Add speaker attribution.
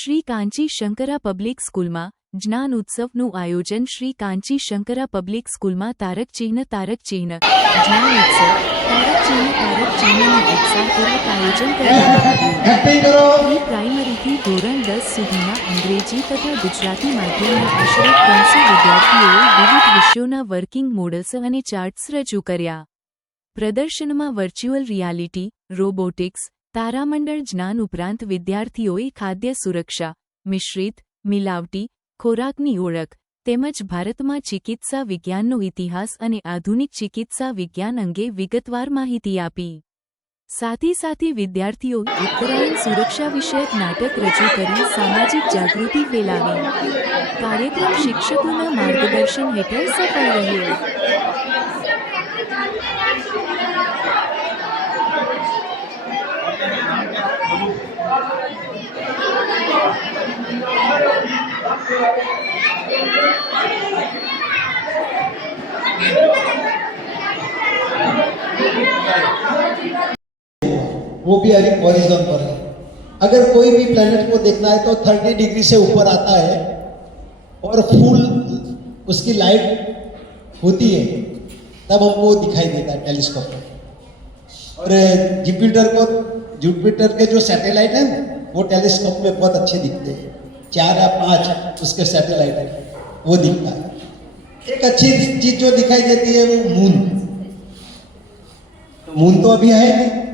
Speaker 1: કાંચી Shankara public સ્કૂલમાં જ્ઞાન ઉત્સવનું આયોજન શ્રી કાંચી શંકરા પબ્લિક સ્કૂલમાં તારક ચિહ્ન તારક ચિહ્ન જ્ઞાન ઉત્સવ તારક ચિહ્ન તારક ચિહ્નનું ઉત્સાહપૂર્વક આયોજન કરવામાં આવ્યું. પ્રાઇમરીથી ધોરણ દસ સુધીના અંગ્રેજી તથા ગુજરાતી માધ્યમના આશરે ત્રણસો વિદ્યાર્થીઓએ વિવિધ વિષયોના વર્કિંગ મોડલ્સ અને ચાર્ટ્સ રજૂ કર્યા. પ્રદર્શનમાં વર્ચ્યુઅલ રિયાલિટી રોબોટિક્સ તારામંડળ જ્ઞાન ઉપરાંત વિદ્યાર્થીઓએ ખાદ્ય સુરક્ષા, મિશ્રિત, મિલાવટી, ખોરાકની ઓળખ તેમજ ભારતમાં ચિકિત્સા વિજ્ઞાનનો ઇતિહાસ અને આધુનિક ચિકિત્સા વિજ્ઞાન અંગે વિગતવાર માહિતી આપી. સાથે સાથે વિદ્યાર્થીઓ ઉત્તરાયણ સુરક્ષા વિષયક નાટક રજૂ કરી સામાજિક જાગૃતિ ફેલાવી. કાર્યક્રમ શિક્ષકોના માર્ગદર્શન હેઠળ સફળ રહ્યો.
Speaker 2: वो भी हरी हॉरिजॉन पर है। अगर कोई भी प्लेनेट को देखना है तो थर्टी डिग्री से ऊपर आता है और फुल उसकी लाइट होती है, तब हमको दिखाई देता है टेलीस्कोप और जुपिटर को जुपिटर के जो सैटेलाइट है, वो टेलीस्कोप में बहुत अच्छे दिखते हैं। चार या पाँच उसके सैटेलाइट है, वो दिखता है। एक अच्छी चीज़ जो दिखाई देती है, वो मून मून तो अभी है नहीं।